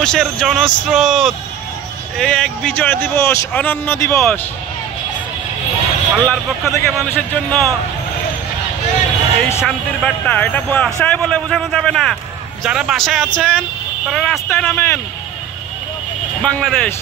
মানুষের জনস্রোত, এই এক বিজয় দিবস, অনন্য দিবস। আল্লাহর পক্ষ থেকে মানুষের জন্য এই শান্তির বার্তা, এটা ভাষায় বলে বোঝানো যাবে না। যারা বাসায় আছেন তারা রাস্তায় নামেন। বাংলাদেশ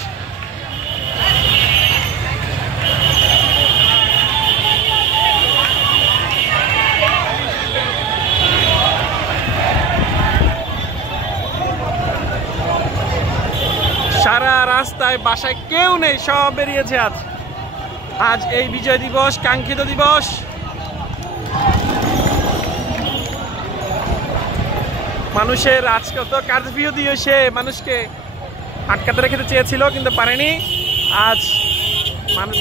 সারা রাস্তায়, বাসায় কেউ নেই, সব বেরিয়েছে। আজ এই বিজয় দিবস, কাঙ্ক্ষিত দিবস। মানুষের আজকে তো কারফিউ দিয়ে সে মানুষকে আটকাতে রেখে চেয়েছিল, কিন্তু পারেনি। আজ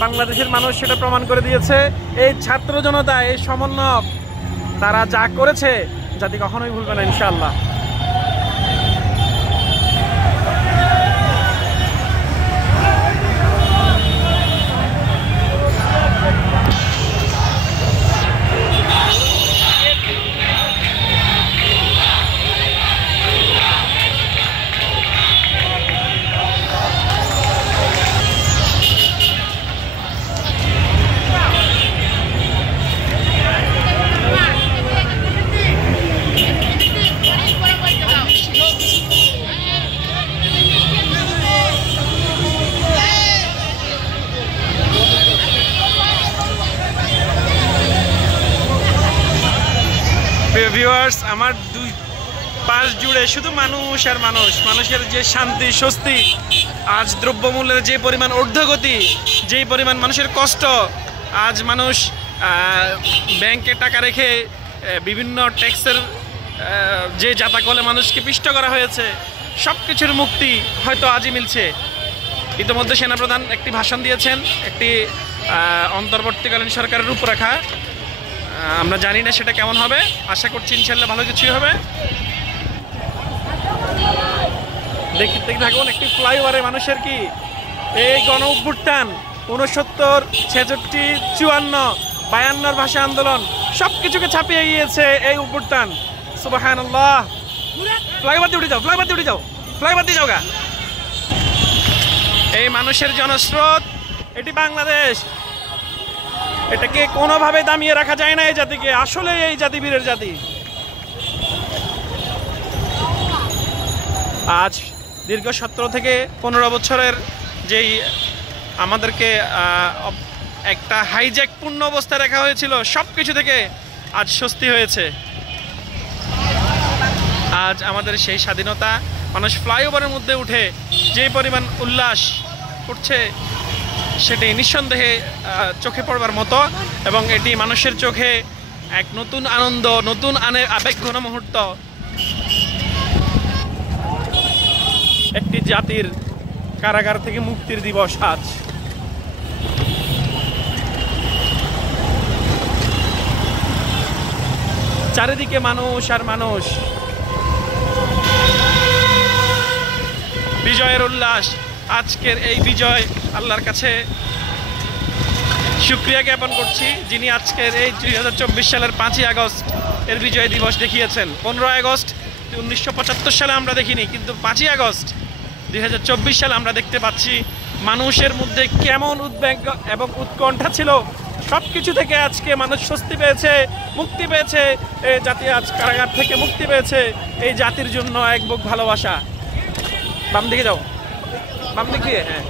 বাংলাদেশের মানুষ সেটা প্রমাণ করে দিয়েছে। এই ছাত্র জনতা, এই সমন্বয়ক, তারা যা করেছে জাতি কখনোই ভুলবে না ইনশাআল্লাহ। ভিউয়ার্স, আমার দুই পাশ জুড়ে শুধু মানুষ আর মানুষ। মানুষের যে শান্তি, স্বস্তি, আজ দ্রব্যমূল্যের যে পরিমাণ ঊর্ধ্বগতি, যেই পরিমাণ মানুষের কষ্ট, আজ মানুষ ব্যাংকে টাকা রেখে বিভিন্ন ট্যাক্সের যে জাতাকলে মানুষকে পিষ্ট করা হয়েছে, সব কিছুর মুক্তি হয়তো আজই মিলছে। ইতিমধ্যে সেনাপ্রধান একটি ভাষণ দিয়েছেন, একটি অন্তর্বর্তীকালীন সরকারের রূপরেখা। আমরা জানি না সেটা কেমন হবে, আশা করছি ইনশাল্লাহ ভালো কিছুই হবে। দেখতে থাকুন একটি ফ্লাইওভারে মানুষের কি এই গণ অভ্যুত্থান, ৬৯, ৬৬, ৫৪, ৫২ ভাষা আন্দোলন সবকিছুকে ছাপিয়ে গিয়েছে এই অভ্যুত্থান। সুবহানাল্লাহ। ফ্লাইওভার দিয়ে উঠে যাও, ফ্লাইওভার দিয়ে উঠে যাও, ফ্লাইওভার দিয়ে যাও গা। এই মানুষের জনস্রোত, এটি বাংলাদেশ। এটাকে কোনোভাবে দামিয়ে রাখা যায় না এই জাতিকে। আসলে এই জাতি বীরের জাতি। আজ দীর্ঘ ১৭ থেকে ১৫ বছরের যেই আমাদেরকে একটা হাইজ্যাক পূর্ণ অবস্থায় রাখা হয়েছিল, সব কিছু থেকে আজ স্বস্তি হয়েছে। আজ আমাদের সেই স্বাধীনতা, মানুষ ফ্লাইওভারের মধ্যে উঠে যে পরিমাণ উল্লাস করছে, সেটি নিঃসন্দেহে চোখে পড়বার মতো, এবং এটি মানুষের চোখে এক নতুন আনন্দ, নতুন আবেগঘন মুহূর্ত। একটি জাতির কারাগার থেকে মুক্তির দিবস আজ। চারিদিকে মানুষ আর মানুষ, বিজয়ের উল্লাস। আজকের এই বিজয়, আল্লাহর কাছে শুকরিয়া জ্ঞাপন করছি, যিনি আজকের এই ২০২৪ সালের ৫ই আগস্ট এর বিজয় দিবস দেখিয়েছেন। ১৫ আগস্ট ১৯৭৫ সালে আমরা দেখিনি, কিন্তু ৫ই আগস্ট ২০২৪ সালে আমরা দেখতে পাচ্ছি মানুষের মধ্যে কেমন উদ্বেগ এবং উৎকণ্ঠা ছিল। সব কিছু থেকে আজকে মানুষ স্বস্তি পেয়েছে, মুক্তি পেয়েছে। এই জাতি আজ কারাগার থেকে মুক্তি পেয়েছে। এই জাতির জন্য এক বুক ভালোবাসা। বাম দিকে যাও, বাম দিকে। হ্যাঁ।